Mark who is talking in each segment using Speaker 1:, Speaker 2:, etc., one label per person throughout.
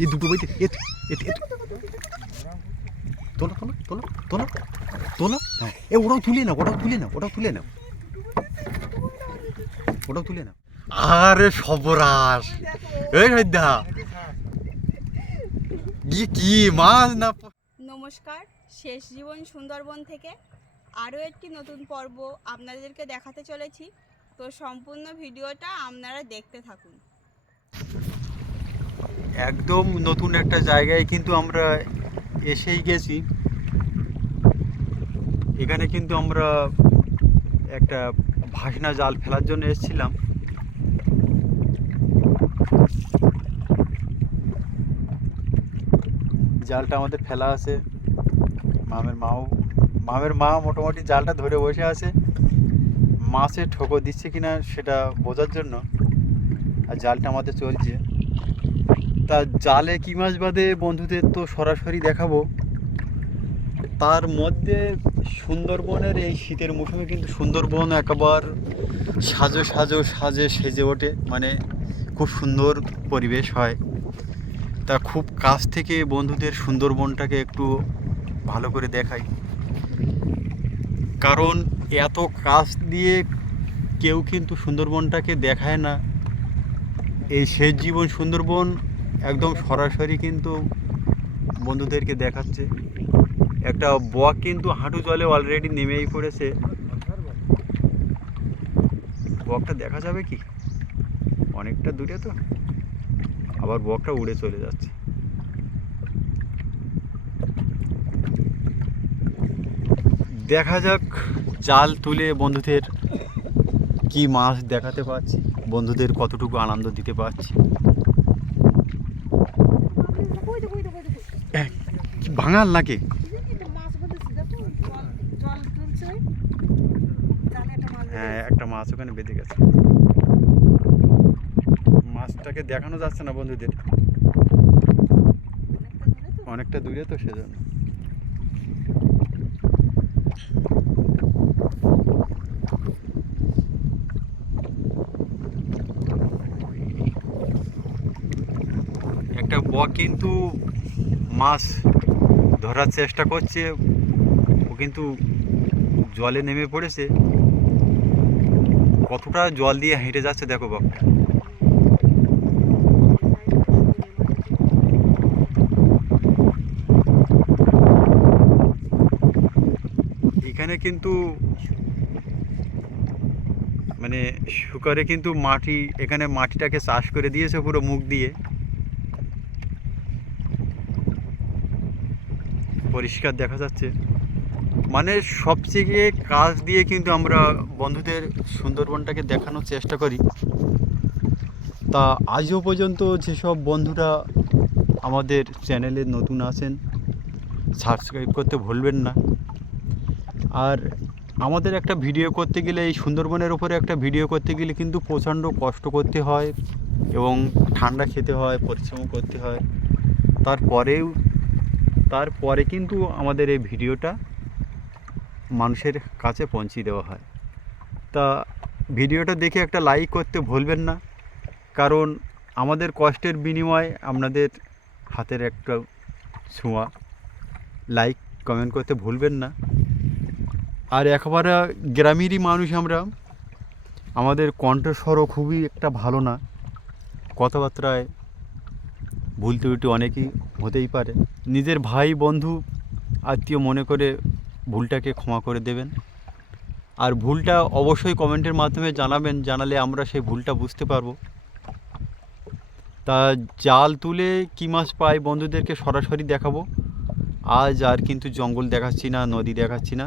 Speaker 1: এই দুটো বইতে তোলো তোলো তোলো তোলো তোলো। হ্যাঁ এ ওটাও তুলে না ওটাও তুলে না ওটাও তুলে না ওটাও তুলে না আরে সবরাস এই হইদা। কি কি মাছ না
Speaker 2: নমস্কার শেষ জীবন সুন্দরবন থেকে আরও একটি নতুন পর্ব আপনাদেরকে দেখাতে চলেছি। তো সম্পূর্ণ ভিডিওটা আপনারা দেখতে থাকুন।
Speaker 1: একদম নতুন একটা জায়গায় কিন্তু আমরা এসেই গেছি। এখানে কিন্তু আমরা একটা ভাসনা জাল ফেলার জন্য এসেছিলাম। জালটা আমাদের ফেলা আছে। মামের মাও, মামের মা মোটামুটি জালটা ধরে বসে আছে। মাছে ঠোকর দিচ্ছে কিনা সেটা বোঝার জন্য। আর জালটা আমাদের চলছে। তা জালে কি মাছ বাদে বন্ধুদের তো সরাসরি দেখাবো। তার মধ্যে সুন্দরবনের এই শীতের মৌসুমে কিন্তু সুন্দরবন একবার সাজো সাজো সাজে সেজে ওঠে। মানে খুব সুন্দর পরিবেশ হয়। তা খুব কাছ থেকে বন্ধুদের সুন্দরবনটাকে একটু ভালো করে দেখাই। কারণ এত কাছ দিয়ে কেউ কিন্তু সুন্দরবনটাকে দেখায় না। এই শেষ জীবন সুন্দরবন একদম সরাসরি কিন্তু বন্ধুদেরকে দেখাচ্ছে। একটা বক কিন্তু হাঁটু জলে অলরেডি নেমেই পড়েছে। বকটা দেখা যাবে কি? অনেকটা দূরে তো। আবার বকটা উড়ে চলে যাচ্ছে। দেখা যাক জাল তুলে বন্ধুদের কি মাছ দেখাতে পারছি। বন্ধুদের কতটুকু আনন্দ দিতে পারছি? ভাঙাল নাকি? হ্যাঁ একটা মাছ ওখানে বেঁধে গেছে। মাছটাকে দেখানো যাচ্ছে না বন্ধুদের? অনেকটা দূরে তো সেজন্য। বক কিন্তু মাছ ধরার চেষ্টা করছে। ও কিন্তু জলে নেমে পড়েছে। কতটা জল দিয়ে হেঁটে যাচ্ছে দেখো বকটা এখানে কিন্তু মানে শুকারে কিন্তু মাটি, এখানে মাটিটাকে চাষ করে দিয়েছে পুরো মুখ দিয়ে। পরিষ্কার দেখা যাচ্ছে। মানে সবচেয়ে কাজ দিয়ে কিন্তু আমরা বন্ধুদের সুন্দরবনটাকে দেখানোর চেষ্টা করি। তা আজও পর্যন্ত যেসব বন্ধুরা আমাদের চ্যানেলে নতুন আছেন, সাবস্ক্রাইব করতে ভুলবেন না। আর আমাদের একটা ভিডিও করতে গেলে, এই সুন্দরবনের ওপরে একটা ভিডিও করতে গেলে কিন্তু প্রচণ্ড কষ্ট করতে হয় এবং ঠান্ডা খেতে হয় পরিশ্রম করতে হয়। তারপরেও তারপরে কিন্তু আমাদের এই ভিডিওটা মানুষের কাছে পৌঁছে দেওয়া হয়। তা ভিডিওটা দেখে একটা লাইক করতে ভুলবেন না, কারণ আমাদের কষ্টের বিনিময়ে আপনাদের হাতের একটা ছোঁয়া। লাইক কমেন্ট করতে ভুলবেন না। আর একেবারে গ্রামেরই মানুষ আমরা, আমাদের কণ্ঠস্বরও খুবই একটা ভালো না। কথাবার্তায় ভুল ত্রুটি অনেকই হতেই পারে। নিজের ভাই, বন্ধু, আত্মীয় মনে করে ভুলটাকে ক্ষমা করে দেবেন। আর ভুলটা অবশ্যই কমেন্টের মাধ্যমে জানাবেন, জানালে আমরা সেই ভুলটা বুঝতে পারব। তা জাল তুলে কী মাছ পাই বন্ধুদেরকে সরাসরি দেখাবো। আজ আর কিন্তু জঙ্গল দেখাচ্ছি না, নদী দেখাচ্ছি না।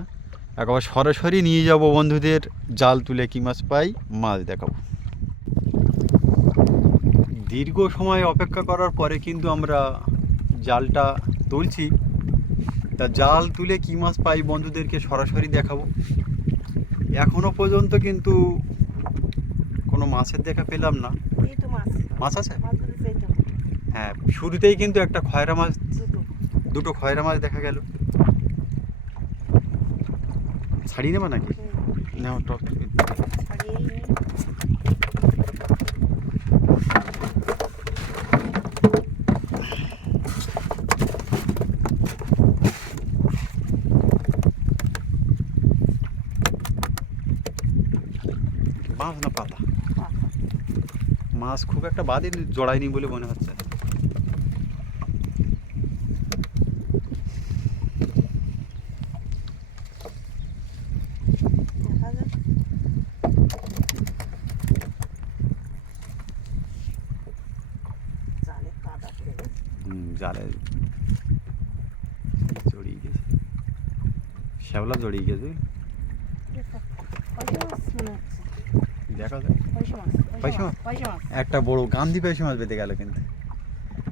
Speaker 1: একবার সরাসরি নিয়ে যাব বন্ধুদের, জাল তুলে কী মাছ পাই, মাছ দেখাবো। দীর্ঘ সময় অপেক্ষা করার পরে কিন্তু আমরা জালটা তুলছি। তা জাল তুলে কী মাছ পাই বন্ধুদেরকে সরাসরি দেখাবো। এখনও পর্যন্ত কিন্তু কোনো মাছের দেখা পেলাম না। মাছ। আছে? হ্যাঁ শুরুতেই কিন্তু একটা খয়রা মাছ দুটো। খয়রা মাছ দেখা গেল। ছাড়িয়ে নেবা নাকি? নাও টপ মাছ খুব একটা বাদে জড়ায়নি বলে মনে হচ্ছে।
Speaker 2: জালে
Speaker 1: জড়িয়ে গেছে। শ্যাওলা জড়িয়ে গেছে
Speaker 2: পয়সা মাছ মনে হচ্ছে
Speaker 1: দেখা যায় একটা বড় গান্ধী পেয়েছে মাছ বেঁধে গেল কিন্তু।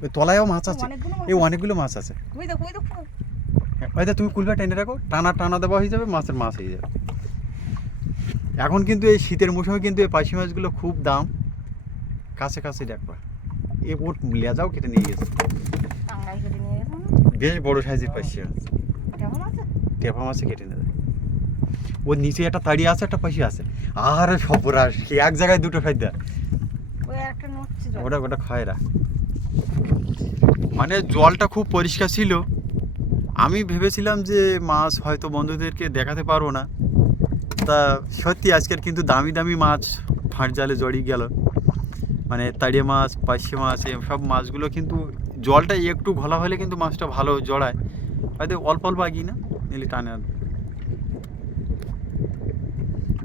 Speaker 1: ওই তলায়ও মাছ আছে। এই অনেকগুলো মাছ আছে। হয়তো তুমি কুলবা টেনে রাখো। টানা টানা দেওয়া হয়ে যাবে মাছের মাছ হয়ে যাবে। এখন কিন্তু এই শীতের মৌসুমে কিন্তু এই পাইসি মাছগুলো খুব দাম। কাছে কাছে দেখবা এ ওর লেজাও কেটে নিয়ে গেছে।
Speaker 2: কেটে নিয়ে গেছে
Speaker 1: বেশ বড় সাইজের পাইসি মাছ টেপা মাছে কেটে নেবে ওর নিচে একটা তাড়িয়ে আছে একটা পাইসি আছে। আর সপরাস এক জায়গায় দুটো ফাইদা ওটা ওটা খয়রা মানে জলটা খুব পরিষ্কার ছিল। আমি ভেবেছিলাম যে মাছ হয়তো বন্ধুদেরকে দেখাতে পারব না। তা সত্যি আজকের কিন্তু দামি দামি মাছ ফাঁট জালে জড়িয়ে গেল। মানে তাড়িয়ে মাছ পাইসে মাছ সব মাছগুলো কিন্তু জলটা একটু ঘোলা হলে কিন্তু মাছটা ভালো জড়ায়। হয়তো অল্প অল্প আগি না? নিলে টানে।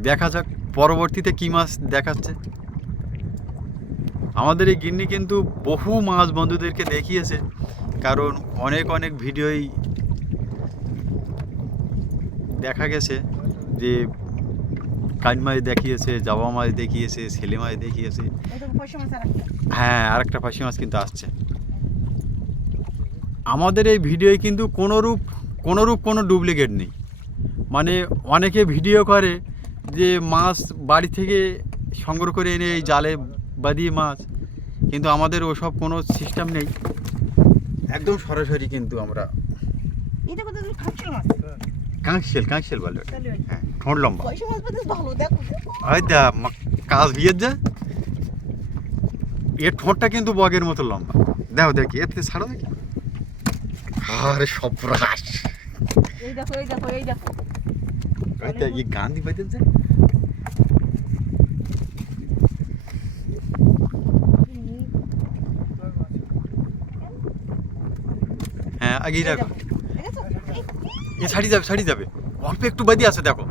Speaker 1: দেখা যাক, পরবর্তীতে কী মাছ দেখাচ্ছে। আমাদের এই গিন্নি কিন্তু বহু মাছ বন্ধুদেরকে দেখিয়েছে, কারণ অনেক অনেক ভিডিওই দেখা গেছে যে কান মাছ দেখিয়েছে, জাবা মাছ দেখিয়েছে, ছেলে মাছ দেখিয়েছে।
Speaker 2: মাছ আর একটা
Speaker 1: হ্যাঁ আরেকটা ফাঁসি মাছ কিন্তু আসছে। আমাদের এই ভিডিওয় কিন্তু কোনোরূপ কোনোরূপ কোনো ডুপ্লিকেট নেই। মানে অনেকে ভিডিও করে যে মাছ বাড়ি থেকে সংগ্রহ করে এনে এই জালে বাঁধিয়ে মাছ কিন্তু আমাদের ওসব কোনো সিস্টেম নেই। একদম সরাসরি কিন্তু আমরা। কাঁকশেল কাঁকশেল বলে হ্যাঁ ঠোঁট লম্বা। ওই দা কাজ বিয়ের যা এর ঠোঁটটা কিন্তু বগের মতো লম্বা। দেখো দেখি এতে ছাড়ো দেখি। আরে সপ্রাস
Speaker 2: এই দেখো এই দেখো এই দেখো।
Speaker 1: গান্ধী বাইতে যা হ্যাঁ আগেই রাখো এ ছাড়ি যাবে ছাড়ি যাবে। অল্প একটু বাদি আছে দেখো।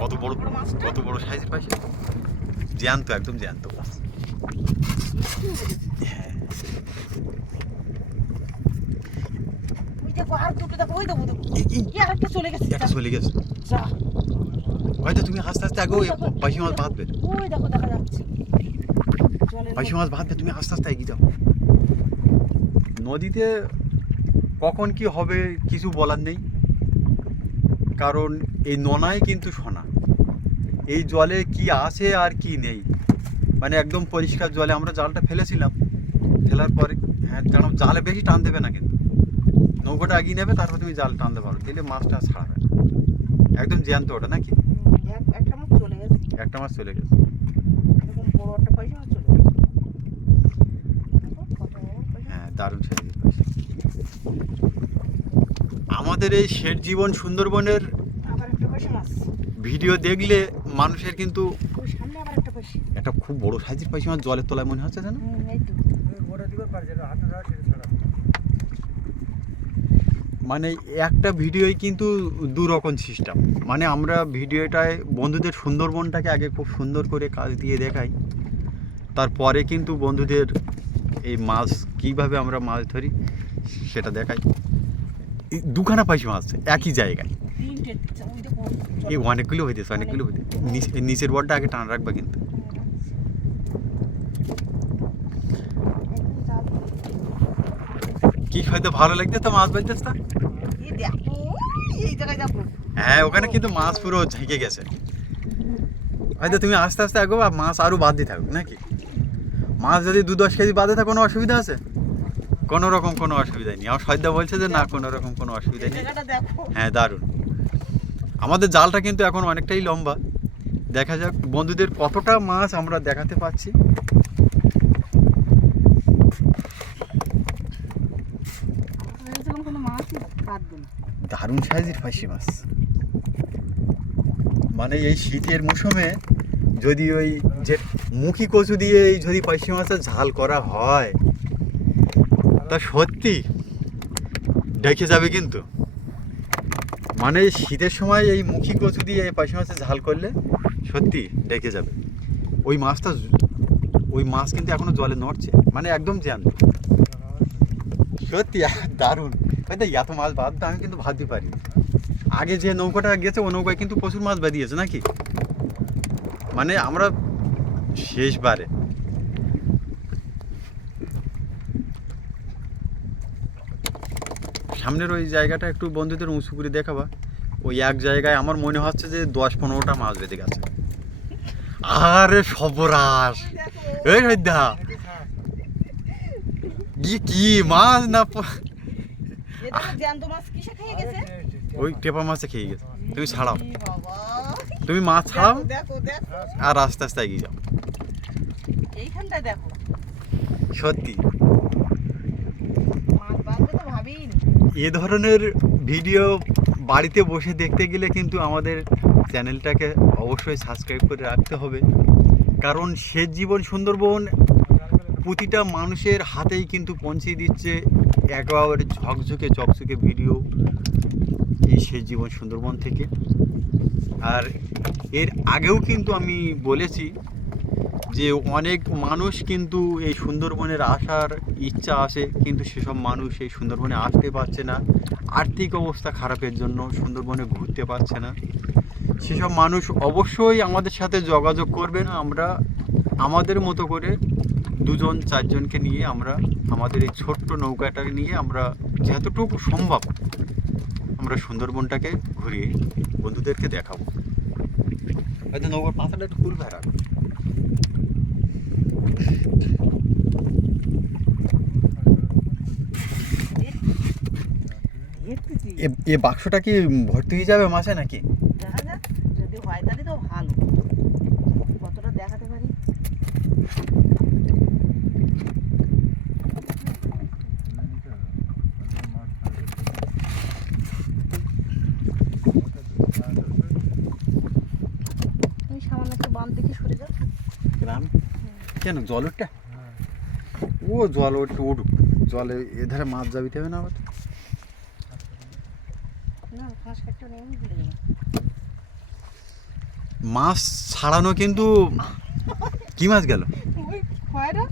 Speaker 1: কত বড় কত বড় সাইজের পাইছে জ্যান্ত একদম জ্যান্ত হ্যাঁ
Speaker 2: চলে গেছে
Speaker 1: হয়তো তুমি আস্তে আস্তে আগেও পাইসি মাছ বাঁধবে
Speaker 2: জলের
Speaker 1: মাছ বাঁধবে তুমি আস্তে আস্তে এগিয়ে যাও। নদীতে কখন কি হবে কিছু বলার নেই। কারণ এই ননায় কিন্তু সোনা। এই জলে কি আছে আর কি নেই। মানে একদম পরিষ্কার জলে। আমরা জালটা ফেলেছিলাম। ফেলার পরে হ্যাঁ কারণ জালে বেশি টান দেবে না কিন্তু। নৌকোটা এগিয়ে নেবে তারপর তুমি জাল টানতে পারো। দিলে মাছটা ছাড়াবে। একদম জ্যান্ত ওটা নাকি?
Speaker 2: একটা মাছ চলে গেছে।
Speaker 1: গেছে।
Speaker 2: গেছে।
Speaker 1: হ্যাঁ দারুণ সাইজের পাখি আমাদের এই শেঠ জীবন সুন্দরবনের ভিডিও দেখলে মানুষের কিন্তু
Speaker 2: একটা
Speaker 1: খুব বড় সাইজের পাখি আমার জলের তলায় মনে হচ্ছে
Speaker 2: তো।
Speaker 1: মানে একটা ভিডিওই কিন্তু দু রকম সিস্টেম মানে আমরা ভিডিওটায় বন্ধুদের সুন্দরবনটাকে আগে খুব সুন্দর করে কাজ দিয়ে দেখাই। তারপরে কিন্তু বন্ধুদের এই মাছ কীভাবে আমরা মাছ ধরি। সেটা দেখাই। দুখানা পাইছি মাছ একই জায়গায়। এই অনেকগুলো হইতেছে অনেকগুলো হইতে নিচের বলটা আগে টান রাখবা কিন্তু। কি হয়তো ভালো লাগছে তো মাছ
Speaker 2: জায়গায় দেখো
Speaker 1: হ্যাঁ ওখানে কিন্তু মাছ পুরো ঝেঁকে গেছে। হয়তো তুমি আস্তে আস্তে আগো মাছ আরও বাদ দিয়ে থাকুক নাকি? মাছ যদি দু দশ কেজি বাদে থাকো কোনো অসুবিধা আছে? কোনো রকম কোনো অসুবিধা নেই। আমার সদ্যা বলছে যে না কোনো রকম কোনো অসুবিধা নেই হ্যাঁ দারুণ। আমাদের জালটা কিন্তু এখন অনেকটাই লম্বা। দেখা যাক বন্ধুদের কতটা মাছ আমরা দেখাতে পাচ্ছি। দারুণ সাইজের ফাঁসি মাছ। মানে এই শীতের মৌসুমে যদি ওই যে মুখি কচু দিয়ে এই যদি পাইসি মাছের ঝাল করা হয় তা সত্যি? ডেকে যাবে কিন্তু। মানে শীতের সময় এই মুখি কচু দিয়ে এই পাশে মাছের ঝাল করলে সত্যি ডেকে যাবে। ওই মাছটা ওই মাছ কিন্তু এখনও জলে নড়ছে মানে একদম জ্যান্ত। সত্যি দারুণ। এত মাছ বাদ আমি কিন্তু ভাবতে পারি আগে যে নৌকাটা গেছে, ও নৌকায় কিন্তু প্রচুর মাছ বেরিয়েছে নাকি? মানে আমরা শেষবারে সামনের ওই জায়গাটা একটু বন্ধুদের উঁচু করে দেখাবা। ওই এক জায়গায় আমার মনে হচ্ছে যে দশ পনেরোটা মাছ বেঁধে গেছে। আরে সবরাস এই হইদা! কি কি মাছ না ওই টেপা মাছে খেয়ে গেছে। তুমি ছাড়াও। তুমি মাছ ছাড়াও? আর আস্তে আস্তে এগিয়ে যাও। সত্যি। এ ধরনের ভিডিও বাড়িতে বসে দেখতে গেলে কিন্তু আমাদের চ্যানেলটাকে অবশ্যই সাবস্ক্রাইব করে রাখতে হবে। কারণ সে জীবন সুন্দরবন প্রতিটা মানুষের হাতেই কিন্তু পৌঁছে দিচ্ছে একেবারে ঝকঝকে, চকচকে ভিডিও এই সে জীবন সুন্দরবন থেকে। আর এর আগেও কিন্তু আমি বলেছি যে অনেক মানুষ কিন্তু এই সুন্দরবনের আসার ইচ্ছা আসে, কিন্তু সেসব মানুষ এই সুন্দরবনে আসতে পারছে না। আর্থিক অবস্থা খারাপের জন্য সুন্দরবনে ঘুরতে পারছে না। সেসব মানুষ অবশ্যই আমাদের সাথে যোগাযোগ করবেন। আমরা, আমাদের মতো করে দুজন, চারজনকে নিয়ে আমরা, আমাদের এই ছোট্ট নৌকাটা নিয়ে আমরা যতটুকু সম্ভব আমরা সুন্দরবনটাকে ঘুরিয়ে বন্ধুদেরকে দেখাবো। হয়তো নৌকার পাতাটা একটু খুলবে রাখো
Speaker 3: দেখতেছি
Speaker 1: এ- বাক্সটা কি ভর্তি হয়ে যাবে মাসে নাকি
Speaker 3: দেখা যাক যদি হয় তাহলে তো ভালো কতটা দেখাতে পারি তুমি সামান্য একটু বাম দিকে সরে যাও
Speaker 1: গ্রাম কেন? জল উঠটা? ও জল একটু উঠুক। জলে এধারে মাছ যাবিতে হবে না আবার? মাছ ছাড়ানো কিন্তু কি মাছ গেল?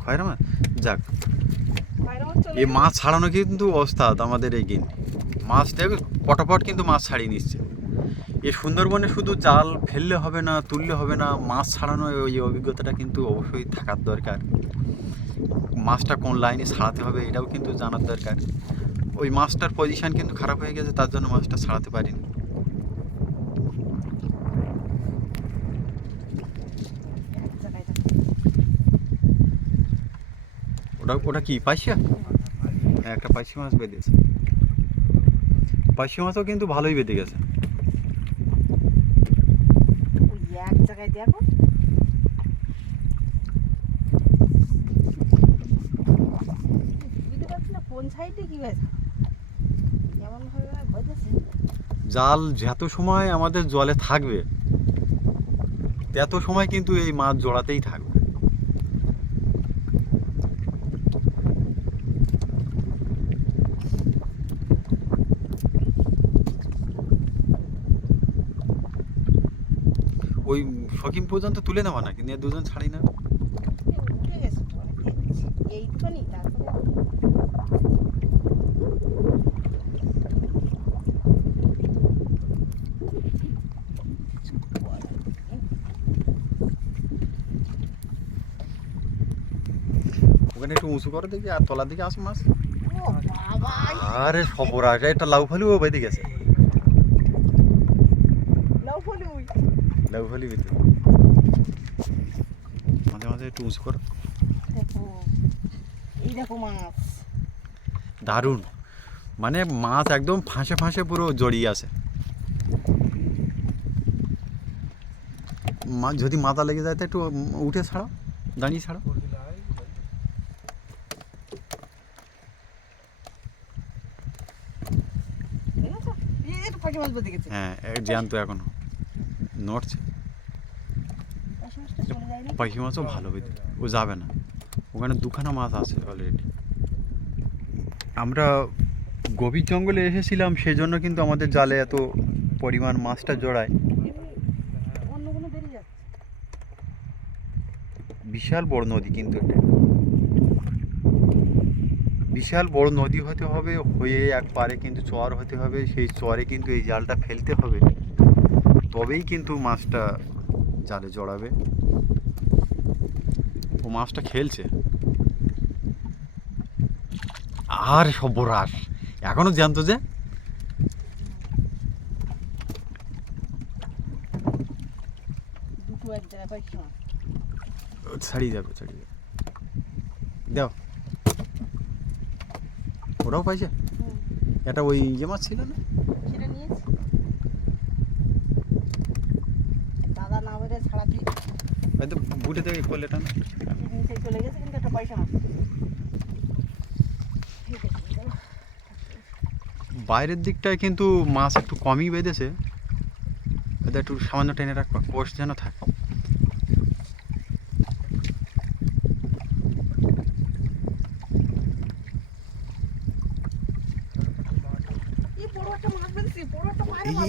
Speaker 3: খয়রা?
Speaker 1: মাছ? যাক। এই মাছ ছাড়ানো কিন্তু ওস্তাদ আমাদের এই গিন মাছ দেখ পটাপট কিন্তু মাছ ছাড়িয়ে নিচ্ছে। এই সুন্দরবনে শুধু জাল ফেললে হবে না, তুললে হবে না, মাছ ছাড়ানো ওই অভিজ্ঞতাটা কিন্তু অবশ্যই থাকার দরকার। মাছটা কোন লাইনে ছাড়াতে হবে এটাও কিন্তু জানার দরকার। ওই মাছটার পজিশন কিন্তু খারাপ হয়ে গেছে, তার জন্য মাছটা ছাড়াতে পারিনি। ওটা ওটা কি পাইসা হ্যাঁ একটা পাইসি মাছ বেঁধেছে পাইসি মাছও কিন্তু ভালোই বেঁধে গেছে
Speaker 3: ওই এক জায়গায় দেখো বুঝতে পারছি না কোন সাইডে কীভাবে
Speaker 1: জাল যত সময় আমাদের জলে থাকবে, তত সময় কিন্তু এই মাছ জড়াতেই থাকবে। ওই পর্যন্ত তুলে নেওয়া নাকি? নিয়ে দুজন ছাড়ি না।
Speaker 3: তো
Speaker 1: ওখানে একটু উঁচু করে দেখি আর তলার দিকে আস মাছ।
Speaker 3: ও বাবা
Speaker 1: আরে সবরাজ এটা লাউ ফালু বেঁধে গেছে।
Speaker 3: লাউ ফলি
Speaker 1: লাউ ফালি মাঝে একটু উঁচু করো।
Speaker 3: দেখো এই দেখো মাছ।
Speaker 1: দারুণ। মানে মাছ একদম ফাঁসে ফাঁসে পুরো জড়িয়ে আছে। মা যদি মাথা লেগে যায় তো একটু উঠে ছাড়াও দাঁড়িয়ে
Speaker 3: গেছে
Speaker 1: হ্যাঁ জ্যান্ত এখনও। নড়ছে
Speaker 3: পাশে মাছটা চলে যায় যায়নি
Speaker 1: পাখি মাছও ভালো বেঁধে ও যাবে না। ওখানে দুখানা মাছ আছে অলরেডি আমরা গভীর জঙ্গলে এসেছিলাম সেই জন্য কিন্তু আমাদের জালে এত পরিমাণ মাছটা জড়ায়। বিশাল বড় নদী কিন্তু এটা। বিশাল বড় নদী হতে হবে, হয়ে এক পারে কিন্তু চর হতে হবে, সেই চরে কিন্তু এই জালটা ফেলতে হবে। তবেই কিন্তু মাছটা জালে জড়াবে। মাছটা খেলছে। আর সর্বরাস এখনও জানতো যে? ছাড়িয়ে যাবে ছাড়িয়ে যাবে। দাও। ওরাও পাইছে? এটা ওই ইয়ে মাছ ছিল না?
Speaker 3: দাদা না বেড়ে ছাড়াতে
Speaker 1: হয়তো বুটে থেকে করলে না?
Speaker 3: চলে গেছে কিন্তু একটা পয়সা
Speaker 1: বাইরের দিকটায় কিন্তু মাছ একটু কমই বেঁধেছে। এটা একটু সামান্য টেনে রাখবা কোষ যেন থাকে।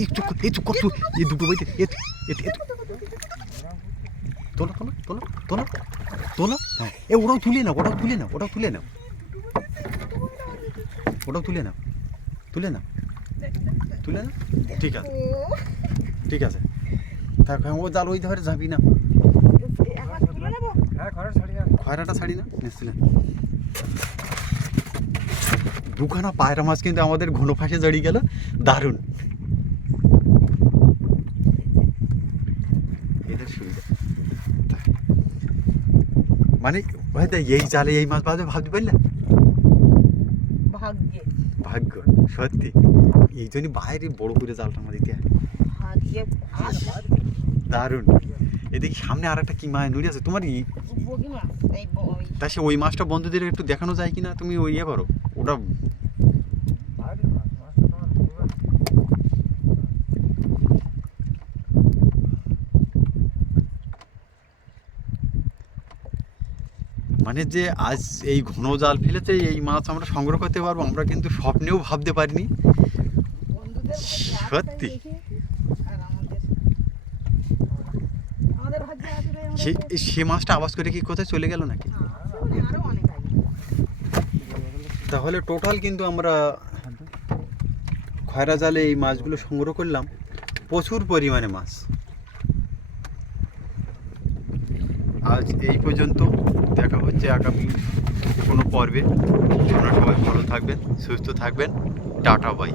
Speaker 3: একটা একটা
Speaker 1: কত এই দুটো বইতে এত এত তোলো তোলো তোলো তোলো তোলো। হ্যাঁ এ ওটাও তুলে নাও ওটাও তুলে নাও ওটাও তুলে নাও। ওটাও তুলে নাও তুলে নাও তুলে নাও। ঠিক আছে ঠিক আছে। তারপর ও জাল ওই ধরে যাবি না।
Speaker 3: তুলে নেব
Speaker 1: খয়রাটা ছাড়ি না? নিশ্চিত দুখানা পায়রা মাছ কিন্তু আমাদের ঘন ফাঁসে জড়িয়ে গেল। দারুণ। মানে হয়তো এই জালে এই মাছ যাবে ভাবতে পারলে?
Speaker 3: ভাগ্যে।
Speaker 1: ভাগ্য সত্যি। এই জন্য বাইরে বড় করে জালটা আমার দিতে দারুণ। এদিকে সামনে আর একটা কি মায় নুড়ি আছে? তোমার তা সে ওই মাছটা বন্ধুদের একটু দেখানো যায় কিনা? তুমি ওই ইয়ে করো ওটা মানে যে আজ এই ঘন জাল ফেলেছে এই মাছ আমরা সংগ্রহ করতে পারব আমরা কিন্তু স্বপ্নেও ভাবতে পারিনি। সত্যি। সে সে মাছটা আওয়াজ করে কি কোথায় চলে গেল নাকি?
Speaker 3: অনেক
Speaker 1: তাহলে টোটাল কিন্তু আমরা খয়রা জালে এই মাছগুলো সংগ্রহ করলাম। প্রচুর পরিমাণে মাছ। আজ এই পর্যন্ত। দেখা হচ্ছে আগামী কোনো পর্বে। আপনারা সবাই ভালো থাকবেন সুস্থ থাকবেন। Tata bye